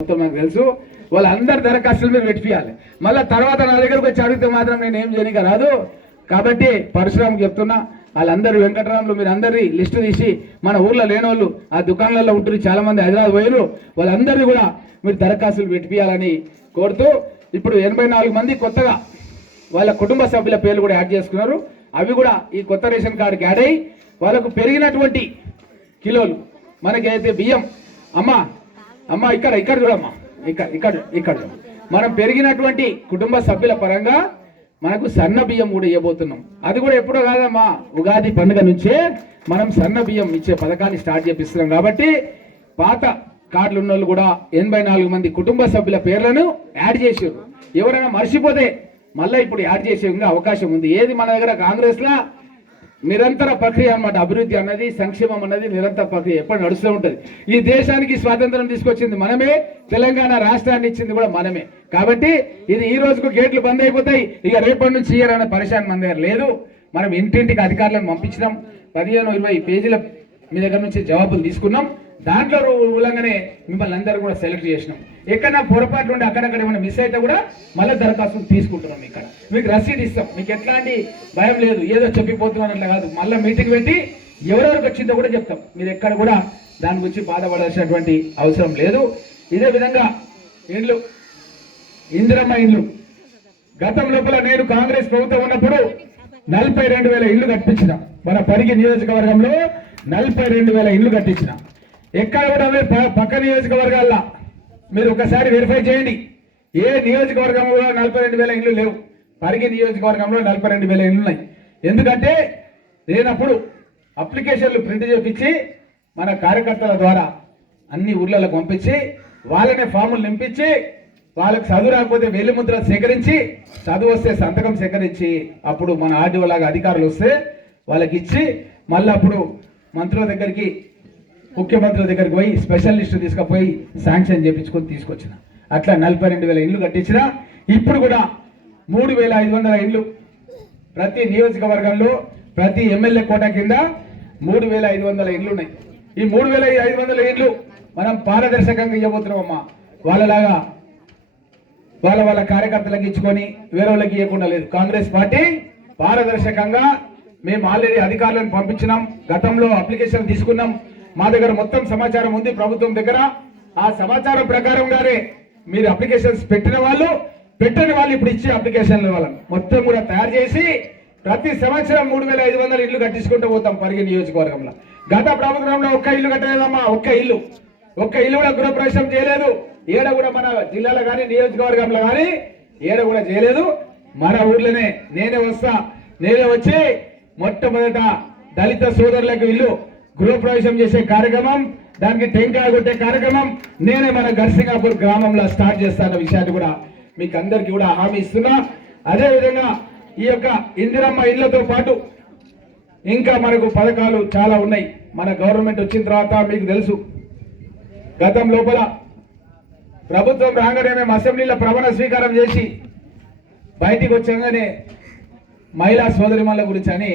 నాకు తెలుసు. వాళ్ళందరి దరఖాస్తులు మీరు పెట్టియాలి. మళ్ళీ తర్వాత నా దగ్గరకు వచ్చి అడిగితే మాత్రం నేను ఏం చేయనిక రాదు. కాబట్టి పరశురామ్కి చెప్తున్నా, వాళ్ళందరూ వెంకటరాములు మీరు అందరి లిస్టు తీసి మన ఊర్లో లేనోళ్ళు ఆ దుకాణాలలో ఉంటున్నారు, చాలా మంది హైదరాబాద్ పోయారు, వాళ్ళందరినీ కూడా మీరు దరఖాస్తులు పెట్టియాలని కోరుతూ ఇప్పుడు 84 మంది కొత్తగా వాళ్ళ కుటుంబ సభ్యుల పేర్లు కూడా యాడ్ చేసుకున్నారు. అవి కూడా ఈ కొత్త రేషన్ కార్డుకి యాడ్ అయ్యి వాళ్ళకు పెరిగినటువంటి కిలోలు మనకైతే బియ్యం అమ్మ ఇక్కడ చూడమ్మా, ఇక్కడ మనం పెరిగినటువంటి కుటుంబ సభ్యుల పరంగా మనకు సన్న బియ్యం కూడా ఇవ్వబోతున్నాం. అది కూడా ఎప్పుడో కాదమ్మా, ఉగాది పండుగ నుంచే మనం సన్న బియ్యం ఇచ్చే పథకాన్ని స్టార్ట్ చేపిస్తున్నాం. కాబట్టి పాత కార్డులు ఉన్న వాళ్ళు కూడా 84 మంది కుటుంబ సభ్యుల పేర్లను యాడ్ చేసారు. ఎవరైనా మర్చిపోతే మళ్ళీ ఇప్పుడు యాడ్ చేసే అవకాశం ఉంది. ఏది మన దగ్గర కాంగ్రెస్ లా నిరంతర ప్రక్రియ అన్నమాట. అభివృద్ధి అన్నది, సంక్షేమం అన్నది నిరంతర ప్రక్రియ ఎప్పుడు నడుస్తూ ఉంటుంది. ఈ దేశానికి స్వాతంత్రం తీసుకొచ్చింది మనమే, తెలంగాణ రాష్ట్రాన్ని ఇచ్చింది కూడా మనమే. కాబట్టి ఇది ఈ రోజుకు గేట్లు బంద్ అయిపోతాయి, ఇక రేపటి నుంచి ఇయ్యారన్న పరిశాన్ మన దగ్గర లేదు. మనం ఇంటింటికి అధికారులను పంపించినాం, 15-20 పేజీల మీ దగ్గర నుంచి జవాబులు తీసుకున్నాం. దాంట్లో మూలంగానే మిమ్మల్ని అందరూ కూడా సెలెక్ట్ చేసినాం. ఎక్కడన్నా పొరపాటు ఉండి అక్కడక్కడ ఏమైనా మిస్ అయితే కూడా మళ్ళీ దరఖాస్తులు తీసుకుంటున్నాం. ఇక్కడ మీకు రసీదు ఇస్తాం, మీకు ఎట్లాంటి భయం లేదు, ఏదో చెప్పిపోతున్నాం అట్లా కాదు. మళ్ళీ మీటింగ్ పెట్టి ఎవరెవరికి వచ్చిందో కూడా చెప్తాం. మీరు ఎక్కడ కూడా దాని గురించి బాధపడాల్సినటువంటి అవసరం లేదు. ఇదే విధంగా ఇండ్లు, ఇందిరమ్మ ఇండ్లు, గతం లోపల నేను కాంగ్రెస్ ప్రభుత్వం ఉన్నప్పుడు 42,000 ఇళ్లు కట్టించిన. మన పరిగి నియోజకవర్గంలో 42,000 ఇళ్లు కట్టించిన. ఎక్కడ కూడా పక్క నియోజకవర్గాల్లో మీరు ఒకసారి వెరిఫై చేయండి, ఏ నియోజకవర్గంలో 42,000 ఇళ్ళు లేవు. పరిగి నియోజకవర్గంలో 42,000 ఇళ్ళు ఉన్నాయి. ఎందుకంటే లేనప్పుడు అప్లికేషన్లు ప్రింట్ చేపించి మన కార్యకర్తల ద్వారా అన్ని ఊర్లకు పంపించి వాళ్ళనే ఫాములు నింపించి వాళ్ళకి చదువు రాకపోతే వేలిముద్ర సేకరించి, చదువు వస్తే సంతకం సేకరించి, అప్పుడు మన ఆర్డీఓ లాగా అధికారులు వస్తే వాళ్ళకి ఇచ్చి మళ్ళీ అప్పుడు మంత్రుల దగ్గరికి, ముఖ్యమంత్రుల దగ్గరికి పోయి స్పెషల్ లిస్టు తీసుకుపోయి శాంక్షన్ చేయించుకొని తీసుకొచ్చిన. అట్లా 42,000 ఇళ్ళు కట్టించిన. ఇప్పుడు కూడా 3,500 ఇళ్ళు ప్రతి నియోజకవర్గంలో ప్రతి ఎమ్మెల్యే కోటా కింద 3,500 ఇళ్ళు ఉన్నాయి. ఈ 3,500 ఇళ్ళు మనం పారదర్శకంగా ఇవ్వబోతున్నామమ్మా. వాళ్ళలాగా వాళ్ళ కార్యకర్తలకు ఇచ్చుకొని వేరే వాళ్ళకి ఇవ్వకుండా లేదు. కాంగ్రెస్ పార్టీ పారదర్శకంగా మేము ఆల్రెడీ అధికారులను పంపించినాం, గతంలో అప్లికేషన్ తీసుకున్నాం. మా దగ్గర మొత్తం సమాచారం ఉంది ప్రభుత్వం దగ్గర. ఆ సమాచారం ప్రకారంగానే మీరు అప్లికేషన్స్ పెట్టిన వాళ్ళు, పెట్టని వాళ్ళు ఇప్పుడు ఇచ్చే అప్లికేషన్ల వాళ్ళని మొత్తం కూడా తయారు చేసి ప్రతి సంవత్సరం 3,500 ఇళ్ళు కట్టించుకుంటూ పోతాం పరిగి నియోజకవర్గంలో. గత ప్రభుత్వంలో ఒక్క ఇల్లు కట్టలేదమ్మా, ఒక్క ఇల్లు కూడా గృహప్రవేశం చేయలేదు. ఏడ కూడా మన జిల్లాలో కానీ నియోజకవర్గంలో కానీ ఏడ కూడా చేయలేదు. మన ఊర్లోనే నేనే వచ్చి మొట్టమొదట దళిత సోదరులకు ఇల్లు గృహప్రవేశం చేసే కార్యక్రమం, దానికి టెంకాయ కొట్టే కార్యక్రమం నేనే మన గర్సింగాపూర్ గ్రామంలో స్టార్ట్ చేస్తాన్న విషయాన్ని కూడా మీకు అందరికీ కూడా హామీ ఇస్తున్నా. అదేవిధంగా ఈ యొక్క ఇందిరమ్మ ఇళ్లతో పాటు ఇంకా మనకు పథకాలు చాలా ఉన్నాయి. మన గవర్నమెంట్ వచ్చిన తర్వాత మీకు తెలుసు, గతం లోపల ప్రభుత్వం రాగానే మేము అసెంబ్లీలో ప్రమాణ స్వీకారం చేసి బయటికి వచ్చాగానే మహిళా సోదరిమణుల గురించి అని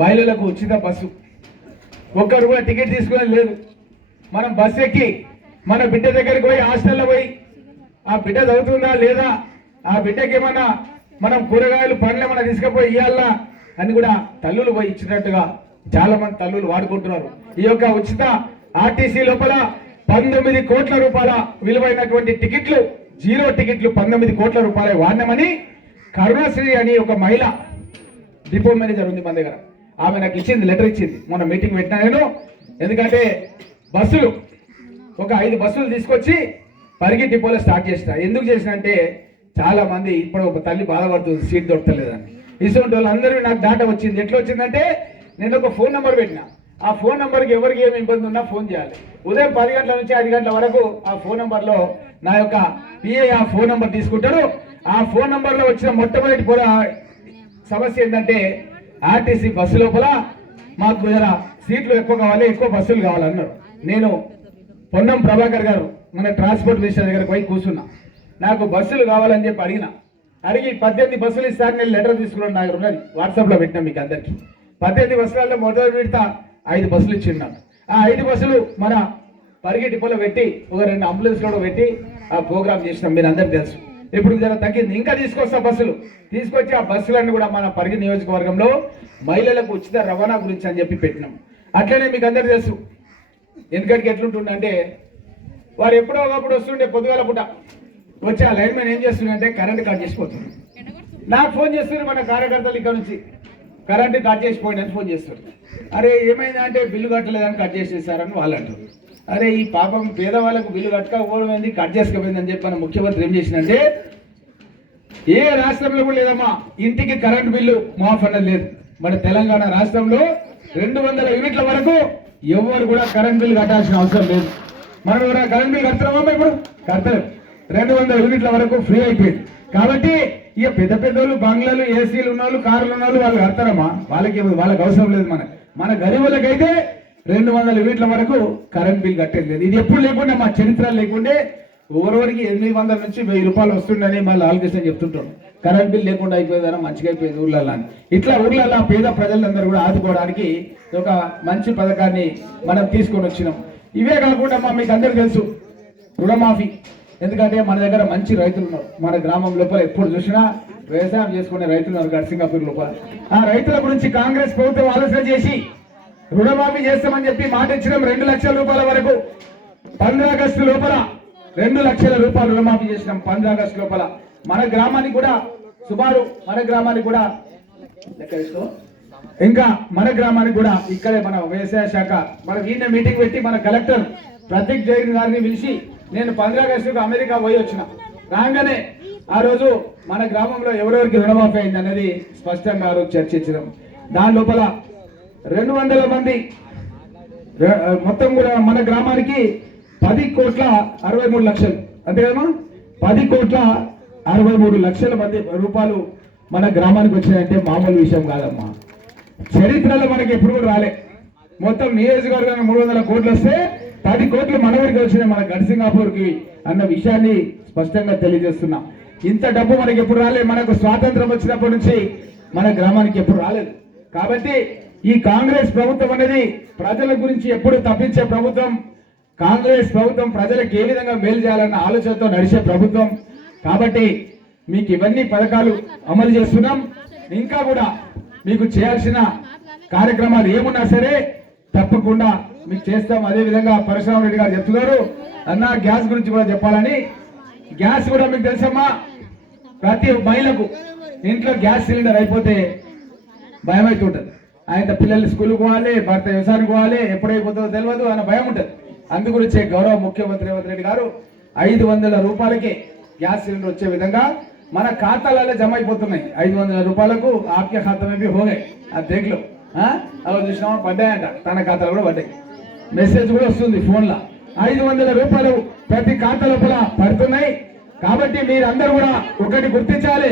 మహిళలకు ఉచిత బస్సు, ఒక్కరు కూడా టికెట్ తీసుకునేది లేదు. మనం బస్సు ఎక్కి మన బిడ్డ దగ్గరికి పోయి హాస్టల్లో పోయి ఆ బిడ్డ చదువుతుందా లేదా, ఆ బిడ్డకి ఏమన్నా మనం కూరగాయలు పండ్లు ఏమన్నా తీసుకుపోయి ఇవ్వాలా అని కూడా తల్లులు పోయి ఇచ్చినట్టుగా చాలా మంది తల్లులు వాడుకుంటున్నారు. ఈ యొక్క ఉచిత ఆర్టీసీ లోపల 19 కోట్ల రూపాయల విలువైనటువంటి టికెట్లు, 0 టికెట్లు 19 కోట్ల రూపాయలు వాడినామని కరుణశ్రీ అని ఒక మహిళ డిపో మేనేజర్ ఉంది మన దగ్గర, ఆమె నాకు ఇచ్చింది, లెటర్ ఇచ్చింది. మొన్న మీటింగ్ పెట్టినా నేను. ఎందుకంటే బస్సులు ఒక 5 బస్సులు తీసుకొచ్చి పరిగి డిపోలో స్టార్ట్ చేసిన. ఎందుకు చేసిన అంటే చాలా మంది ఇప్పుడు ఒక తల్లి బాధపడుతుంది, సీట్ దొరకలేదని. ఇటువంటి వాళ్ళందరూ నాకు డాటా వచ్చింది. ఎట్లా వచ్చిందంటే నేను ఒక ఫోన్ నెంబర్ పెట్టిన, ఆ ఫోన్ నెంబర్కి ఎవరికి ఏమి ఇబ్బంది ఉన్నా ఫోన్ చేయాలి. ఉదయం 10 గంటల నుంచి 5 గంటల వరకు ఆ ఫోన్ నెంబర్లో నా యొక్క పిఏ ఆ ఫోన్ నెంబర్ తీసుకుంటారు. ఆ ఫోన్ నెంబర్లో వచ్చిన మొట్టమొదటి సమస్య ఏంటంటే ఆర్టీసీ బస్సు లోపల మాకు జరా సీట్లు ఎక్కువ కావాలి, ఎక్కువ బస్సులు కావాలన్నారు. నేను పొన్నం ప్రభాకర్ గారు మన ట్రాన్స్పోర్ట్ మినిస్టర్ దగ్గరకు పోయి కూర్చున్నా. నాకు బస్సులు కావాలని చెప్పి అడిగి 18 బస్సులు ఇస్తారు. నేను లెటర్ తీసుకున్నాను, నాకు ఉన్నది వాట్సాప్లో పెట్టినా మీకు అందరికీ. 18 బస్సులలో మొదటి విడత 5 బస్సులు ఇచ్చిన్నాను. ఆ 5 బస్సులు మన పరిగె డిపోలో పెట్టి ఒక 2 అంబులెన్స్ కూడా పెట్టి ఆ ప్రోగ్రామ్ చేసినాం, మీరు అందరికి తెలుసు. ఇప్పుడు జర తగ్గింది, ఇంకా తీసుకొస్తా బస్సులు, తీసుకొచ్చి ఆ బస్సులన్నీ కూడా మన పరిగి నియోజకవర్గంలో మహిళలకు ఉచిత రవాణా గురించి అని చెప్పి పెట్టినాం. అట్లనే మీకు అందరికి తెలుసు ఎందుకంటే ఎట్లుంటుందంటే వారు ఎప్పుడో ఒకప్పుడు వస్తుండే పొద్దుగాల పూట వచ్చి ఆ లైన్ మ్యాన్ ఏం చేస్తుందంటే కరెంట్ కట్ చేసిపోతుంది. నాకు ఫోన్ చేస్తుంది మన కార్యకర్తలు ఇక్కడ నుంచి, కరెంట్ కట్ చేసిపోయిందని ఫోన్ చేస్తారు. అరే ఏమైందా అంటే బిల్లు కట్టలేదని కట్ చేసేసారని వాళ్ళు అంటారు. అరే ఈ పాపం పేదవాళ్ళకు బిల్లు కట్టకపోవడం ఏంది, కట్ చేసుకోపోయింది అని చెప్పి మన ముఖ్యమంత్రి ఏం చేసిందంటే ఏ రాష్ట్రంలో కూడా లేదమ్మా ఇంటికి కరెంట్ బిల్లు మాఫ్ అన్నది లేదు. మన తెలంగాణ రాష్ట్రంలో 200 యూనిట్ల వరకు ఎవరు కూడా కరెంట్ బిల్లు కట్టాల్సిన అవసరం లేదు. మనం ఎవరైనా కరెంట్ బిల్లు కడుతున్నామా ఇప్పుడు? కడతలేదు. 200 యూనిట్ల వరకు ఫ్రీ అయిపోయింది. కాబట్టి ఇక పెద్ద పెద్దోళ్ళు బంగ్లాలు ఏసీలు ఉన్న వాళ్ళు కార్లు ఉన్న వాళ్ళు కడతారమ్మా, వాళ్ళకి అవసరం లేదు. మన గరీబులకైతే 200 యూనిట్ల వరకు కరెంట్ బిల్ కట్టేది లేదు. ఇది ఎప్పుడు లేకుండా మా చరిత్ర లేకుండే ఎవరెవరికి 800 నుంచి 1000 రూపాయలు వస్తుండని మళ్ళీ ఆలోచన చెప్తుంటాడు. కరెంట్ బిల్ లేకుండా అయిపోయేదారా, మంచిగా అయిపోయింది ఊర్లలో అని. ఇట్లా ఊర్లలో పేద ప్రజలందరూ కూడా ఆదుకోవడానికి ఒక మంచి పథకాన్ని మనం తీసుకొని వచ్చినాం. ఇవే కాకుండా మీకు అందరికీ తెలుసు రుణమాఫీ. ఎందుకంటే మన దగ్గర మంచి రైతులు ఉన్నారు. మన గ్రామం లోపల ఎప్పుడు చూసినా వ్యవసాయం చేసుకునే రైతులు ఉన్నారు గడ్సింగాపూర్ లోపల. ఆ రైతుల గురించి కాంగ్రెస్ ప్రభుత్వం ఆలోచన చేసి రుణమాఫీ చేస్తామని చెప్పి మాట ఇచ్చినాం. 2 లక్షల రూపాయల వరకు 15 ఆగస్టు లోపల 2 లక్షల రూపాయలు రుణమాఫీ చేసినాం. 15 ఆగస్టు లోపల మన గ్రామానికి కూడా సుమారు ఇంకా మన గ్రామానికి కూడా ఇక్కడే మన వ్యవసాయ శాఖ మన ఈయన మీటింగ్ పెట్టి మన కలెక్టర్ ప్రతీక్ జైన్ గారిని పిలిచి నేను 15 ఆగస్టుకు అమెరికా పోయి వచ్చిన. రాగానే ఆ రోజు మన గ్రామంలో ఎవరెవరికి రుణమాఫీ అయింది అనేది స్పష్టంగా ఆ రోజు చర్చించడం. దాని లోపల 200 మంది మొత్తం కూడా మన గ్రామానికి 10,63,00,000 అంతే కదమ్మా, 10,63,00,000 మంది రూపాయలు మన గ్రామానికి వచ్చినాయంటే మామూలు విషయం కాదమ్మా. చరిత్రలో మనకి ఎప్పుడు కూడా రాలే. మొత్తం నియోజకవర్గానికి 300 కోట్లు వస్తే 10 కోట్లు మన ఊరికి వచ్చినాయి, మన గడ్సింగాపూర్కి అన్న విషయాన్ని స్పష్టంగా తెలియజేస్తున్నాం. ఇంత డబ్బు మనకి ఎప్పుడు రాలేదు. మనకు స్వాతంత్రం వచ్చినప్పటి నుంచి మన గ్రామానికి ఎప్పుడు రాలేదు. కాబట్టి ఈ కాంగ్రెస్ ప్రభుత్వం అనేది ప్రజల గురించి ఎప్పుడు తప్పించే ప్రభుత్వం. కాంగ్రెస్ ప్రభుత్వం ప్రజలకు ఏ విధంగా మేలు చేయాలన్న ఆలోచనతో నడిచే ప్రభుత్వం. కాబట్టి మీకు ఇవన్నీ పథకాలు అమలు చేస్తున్నాం. ఇంకా కూడా మీకు చేయాల్సిన కార్యక్రమాలు ఏమున్నా సరే తప్పకుండా మీకు చేస్తాం. అదే విధంగా పరశురామ రెడ్డి గారు చెప్తున్నారు అన్న గ్యాస్ గురించి కూడా చెప్పాలని. గ్యాస్ కూడా మీకు తెలుసమ్మా, ప్రతి మహిళకు ఇంట్లో గ్యాస్ సిలిండర్ అయిపోతే భయం అవుతుంటది. ఆయన పిల్లలు స్కూల్కి పోవాలి, భర్త వ్యవసాయానికి పోవాలి, ఎప్పుడైపోతుందో తెలియదు అన్న భయం ఉంటుంది. అందు గురించే గౌరవ ముఖ్యమంత్రి రేవంత్ రెడ్డి గారు 500 రూపాయలకి గ్యాస్ సిలిండర్ వచ్చే విధంగా మన ఖాతాలలో జమ అయిపోతున్నాయి. 500 రూపాయలకు ఆప్కే ఖాతా మే భీ హోగే ఆ దేఖ్లో అలా చూసినా పడ్డాయంట, తన ఖాతాలో కూడా పడ్డాయి. మెసేజ్ కూడా వస్తుంది ఫోన్లో. 500 రూపాయలు ప్రతి ఖాతా లోపల పడుతున్నాయి. కాబట్టి మీరందరూ కూడా ఒకటి గుర్తించాలి,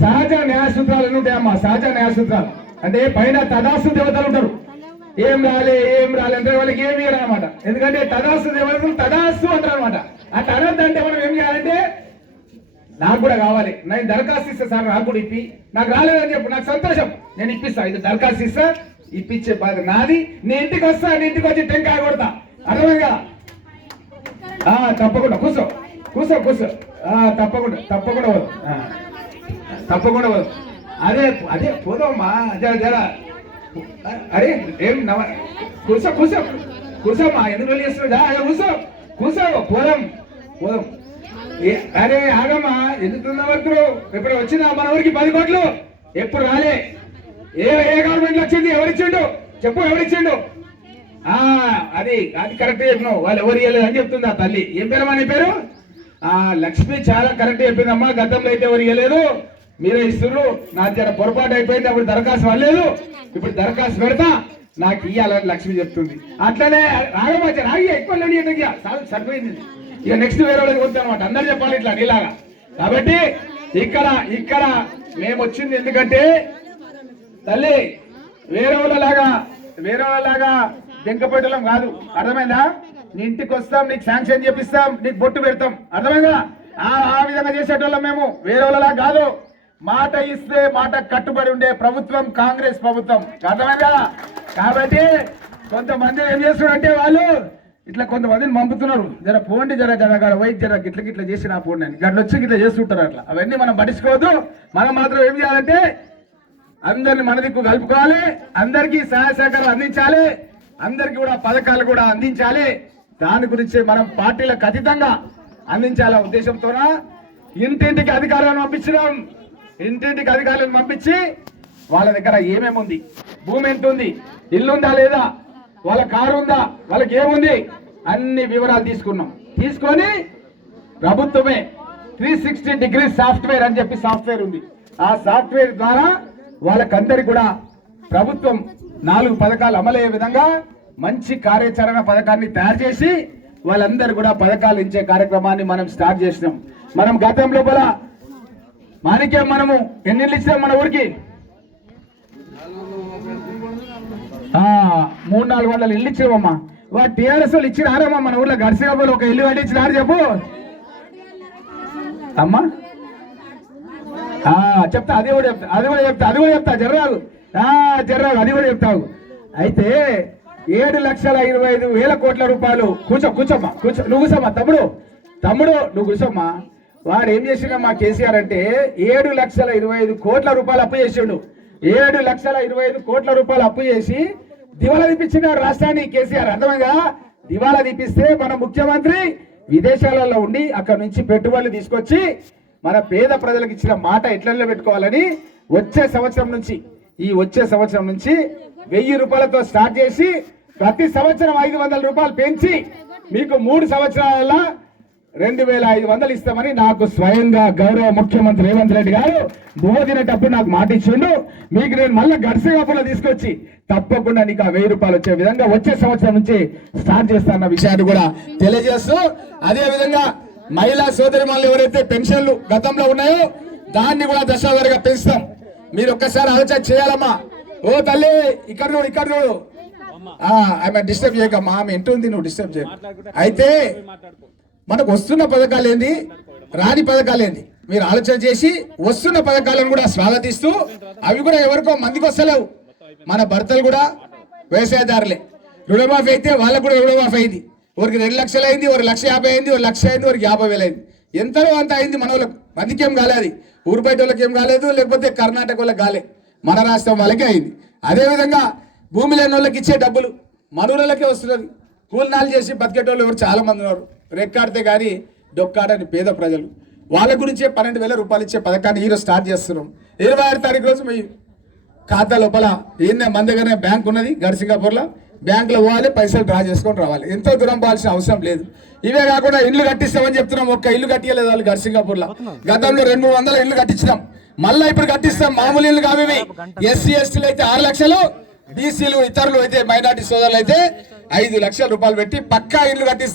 సహజ న్యాయ సూత్రాలు ఉంటాయమ్మా. సహజ న్యాయ సూత్రాలు అంటే పైన తదాస్తు దేవతలు ఉంటారు. ఏం రాలే అంటే వాళ్ళకి ఏమి అనమాట. ఎందుకంటే తదాస్తు దేవతలు తదాస్తు అంటారు అనమాట. ఆ తదాస్తు అంటే మనం ఏం చేయాలంటే నాకు కూడా కావాలి, నేను దరఖాస్తు ఇస్తా సార్, నాకు కూడా ఇప్పి, నాకు రాలేదని చెప్పు, నాకు సంతోషం, నేను ఇప్పిస్తా, ఇది దరఖాస్తు ఇస్తా, ఇప్పించే బాధ నాది. నేను ఇంటికి వస్తా, నేను ఇంటికి వచ్చి టెంకాయ కొడతా, అర్థమైందా? తప్పకుండా కూర్చో తప్పకుండా వద్దు. అదే పోదామా జరా. అరే ఏం కూర్చోమ్మా, ఎందుకు వెళ్ళి చేస్తున్నావు? కూర్చో పోదాం. అరే ఆగమ్మా, ఎందుకు వరకు ఇప్పుడు వచ్చిందా మన ఊరికి 10 కోట్లు? ఎప్పుడు రాలే. ఏ గవర్నమెంట్ వచ్చింది? ఎవరిచ్చిండు చెప్పు, ఎవరిచ్చిండు? అది కరెక్ట్ చెప్పినావు. వాళ్ళు ఎవరు ఇవ్వలేదు అని చెప్తుంది ఆ తల్లి. ఏం పేరమ్మా నీ పేరు? లక్ష్మి చాలా కరెక్ట్ చెప్పిందమ్మా. గతంలో అయితే ఎవరు ఇవ్వలేదు, మీరే ఇస్తున్నారు. నా జర పొరపాటు అయిపోయింది, అప్పుడు దరఖాస్తు పడలేదు, ఇప్పుడు దరఖాస్తు పెడతా, నాకు ఇయ్యాలని లక్ష్మి చెప్తుంది. అట్లనే రాగమా ఎక్కువ సరిపోయింది. ఇక నెక్స్ట్ వేరే వాళ్ళకి వద్దు అనమాట, అందరు చెప్పాలి ఇట్లా నీలాగా. కాబట్టి ఇక్కడ మేము వచ్చింది ఎందుకంటే తల్లి వేరే వాళ్ళలాగా దెంకపోయటం కాదు, అర్థమైందా? నీ ఇంటికి వస్తాం, నీకు శాంక్షన్ చేపిస్తాం, నీకు బొట్టు పెడతాం, అర్థమైందా? ఆ విధంగా చేసేటోళ్ళం మేము, వేరే వాళ్ళలా కాదు. మాట ఇస్తే మాట కట్టుబడి ఉండే ప్రభుత్వం కాంగ్రెస్ ప్రభుత్వం, అర్థమైందా? కాబట్టి కొంతమంది ఏం చేస్తున్నారంటే వాళ్ళు ఇట్లా కొంతమందిని పంపుతున్నారు, జర పోండి, జర వైట్ జర గిట్ల చేసి నా పోండి అని గట్ల వచ్చి గిట్ల చేస్తుంటారు. అట్లా అవన్నీ మనం పట్టించుకోవద్దు. మనం మాత్రం ఏం చేయాలంటే అందరిని మన దిక్కు కలుపుకోవాలి, అందరికీ సహాయ సహకారాలు అందించాలి, అందరికీ కూడా పథకాలు కూడా అందించాలి. దాని గురించి మనం పార్టీలకు అతీతంగా అందించాల ఉద్దేశంతోన ఇంటింటికి అధికారులను పంపించడం. ఇంటింటికి అధికారులను పంపించి వాళ్ళ దగ్గర ఏమేమి ఉంది, భూమి ఎంత ఉంది, ఇల్లు ఉందా లేదా, వాళ్ళ కారు ఉందా, వాళ్ళకి ఏముంది, అన్ని వివరాలు తీసుకున్నాం. తీసుకొని ప్రభుత్వమే 360 డిగ్రీ సాఫ్ట్వేర్ అని చెప్పి సాఫ్ట్వేర్ ఉంది. ఆ సాఫ్ట్వేర్ ద్వారా వాళ్ళకందరికి కూడా ప్రభుత్వం 4 పథకాలు అమలయ్యే విధంగా మంచి కార్యాచరణ పథకాన్ని తయారు చేసి వాళ్ళందరూ కూడా పథకాలు ఇచ్చే కార్యక్రమాన్ని మనం స్టార్ట్ చేసినాం. మనం గతం లోపల మాణిక్యం మనము ఎన్ని ఇళ్ళు ఇచ్చినాం మన ఊరికి? 300-400 ఇల్లు ఇచ్చినామమ్మా. వాడు టీఆర్ఎస్ వాళ్ళు ఇచ్చినారమ్మా మన ఊర్లో గడిచినప్పుడు ఒక ఇల్లు కట్టించినారు చెప్పు అమ్మా. చెప్తా, అది కూడా చెప్తా జర్రాదు అది కూడా చెప్తావు. అయితే 7,25,000 కోట్ల రూపాయలు కూర్చోమ్మా నువ్వు కూర్చోమ్మా తమ్ముడు నువ్వు కూర్చోమ్మా. వాడు ఏం చేసిండమ్మా కేసీఆర్ అంటే 7,25,000 కోట్ల రూపాయలు అప్పు చేసిండు. 7,25,000 కోట్ల రూపాయలు అప్పు చేసి దివాలా తీపించినాడు రాష్ట్రాన్ని కేసీఆర్. అర్థమైందా? దివాలా తీపిస్తే మన ముఖ్యమంత్రి విదేశాలలో ఉండి అక్కడ నుంచి పెట్టుబడులు తీసుకొచ్చి మన పేద ప్రజలకు ఇచ్చిన మాట ఎట్లలో పెట్టుకోవాలని వచ్చే సంవత్సరం నుంచి 1,000 రూపాయలతో స్టార్ట్ చేసి ప్రతి సంవత్సరం 500 రూపాయలు పెంచి మీకు 3 సంవత్సరాల 2,500 ఇస్తామని నాకు స్వయంగా గౌరవ ముఖ్యమంత్రి రేవంత్ రెడ్డి గారు బోధినప్పుడు నాకు మాట ఇచ్చిండు. మీకు నేను మళ్ళీ గడిసేపులో తీసుకొచ్చి తప్పకుండా నీకు ఆ 1,000 రూపాయలు వచ్చే విధంగా వచ్చే సంవత్సరం నుంచి స్టార్ట్ చేస్తాన్న విషయాన్ని కూడా తెలియజేస్తూ, అదే విధంగా మహిళా సోదరిమణులు ఎవరైతే పెన్షన్లు గతంలో ఉన్నాయో దాన్ని కూడా దశావారీగా పెంచుతాం. మీరు ఒక్కసారి ఆలోచన చేయాలమ్మా. ఓ తల్లి ఇక్కడ చూడు ఆమె డిస్టర్బ్ చేయకమ్మా, ఆమె ఎంటుంది, నువ్వు డిస్టర్బ్ చేయ. అయితే మనకు వస్తున్న పథకాలు ఏంది, రాని పథకాలు ఏంది, మీరు ఆలోచన చేసి వస్తున్న పథకాలను కూడా స్వాగతిస్తూ అవి కూడా ఎవరికో మందికి వస్తలేవు. మన భర్తలు కూడా వ్యవసాయదారులే. రుణమాఫీ అయితే వాళ్ళకు కూడా రుణమాఫీ అయింది. ఒకరికి 2 లక్షలు అయింది, 1,50,000 అయింది, 1,00,000 అయింది, ఒకరికి 50,000 అయింది. ఎంతలో అంత అయింది. మన వాళ్ళకి మందికి ఏం కాలేదు, ఊరు బయట వాళ్ళకి ఏం కాలేదు, లేకపోతే కర్ణాటక వాళ్ళకి కాలే, మన రాష్ట్రం వాళ్ళకే అయింది. అదేవిధంగా భూమి లేని వాళ్ళకి ఇచ్చే డబ్బులు మన ఊళ్ళకే వస్తున్నది. కూలినాలు చేసి బతికేటోళ్ళు ఎవరు చాలా మంది ఉన్నారు. రెక్కాడితే కానీ డొక్కాడని పేద ప్రజలు, వాళ్ళ గురించే 12,000 రూపాయలు ఇచ్చే పథకాన్ని ఈరోజు స్టార్ట్ చేస్తున్నాం. 26 తారీఖు రోజు మీ ఖాతా లోపల ఏందే మన దగ్గరనే బ్యాంక్ ఉన్నది గడిసింగాపూర్లో, బ్యాంకులో పోవాలి, పైసలు డ్రా చేసుకొని రావాలి. ఎంతో దూరం పోవాల్సిన అవసరం లేదు. ఇవే కాకుండా ఇల్లు కట్టిస్తామని చెప్తున్నాం. ఒక్క ఇల్లు కట్టియలేదు వాళ్ళు గడిసింగాపూర్లో. గతంలో 200-300 ఇల్లు కట్టించినాం. మళ్ళీ ఇప్పుడు కట్టిస్తాం. మామూలు ఇల్లు కావి. ఎస్సీ ఎస్టీలు అయితే 6 లక్షలు, బీసీలు ఇతరులు అయితే మైనార్టీ సోదరులు అయితే 5 లక్షల రూపాయలు పెట్టి పక్కా ఇల్లు కట్టిస్తాం.